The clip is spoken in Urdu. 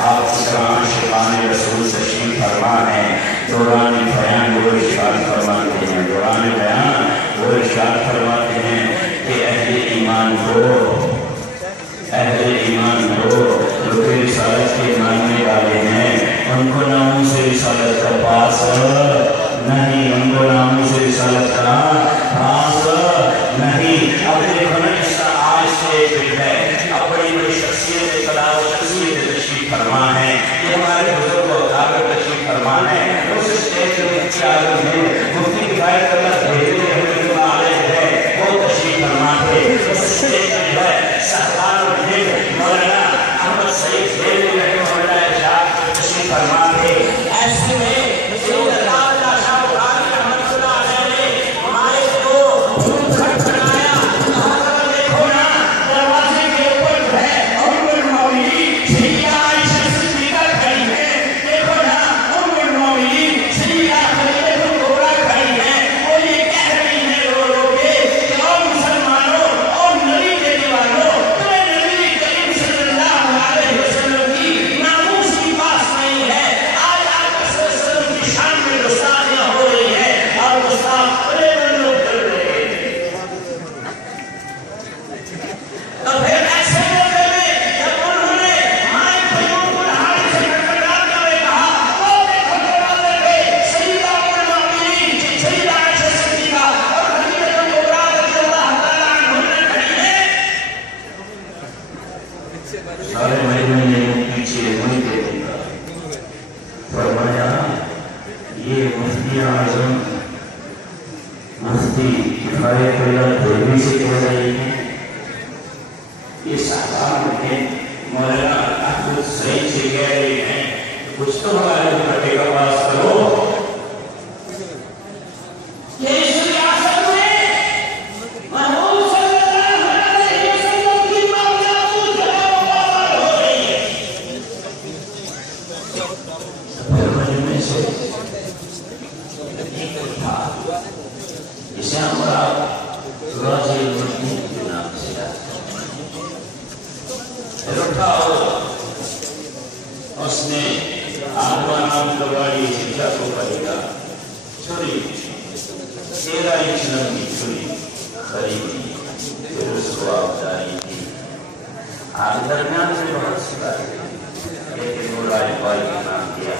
آپ کی طرح شیخان رسول تشریف فرما ہے. دوران بیان وہ ارشاد فرماتے ہیں، دوران بیان وہ ارشاد فرماتے ہیں کہ اہل ایمان ہو جو کہ رسالت کے ماننے والے ہیں، ان کو ناموں سے رسالت کا پاس نہیں، ان کو ناموں سے رسالت کا پاس نہیں. اب دیکھو نا اس کا آج سے جو ہے اب بڑی بڑی شخصیت کلام شخصیت تشریف فرما ہے. یہ ہمارے بزرگ و اکابر تشریف فرما ہے. اس اسٹیج کے عالم میں مفتی کفایت اللہ بھیجے رحمۃ اللہ علیہ ہے، وہ تشریف فرما تھے. اس اسٹیج پہ جو ہے صاحبان الدین مولانا احمد سعید بریلوی رحمہ اللہ شاہ تشریف فرما تھے. ایسے میں مفتی کفایت اللہ بریلوی سے کہہ رہی ہیں، یہ صاحبان ہیں مولانا احمد سعید سے کہہ رہے ہیں، کچھ تو ہمارے بھٹے کا پاس کرو. اس نے آنام لگاڑی سکھا کو کرے گا چھری 13 انچ لمبی چھری خریدی، پھر اس کو آبداری کی. آج درمیان میں بہت سی بات ہے لیکن وہ راج پال کا نام کیا.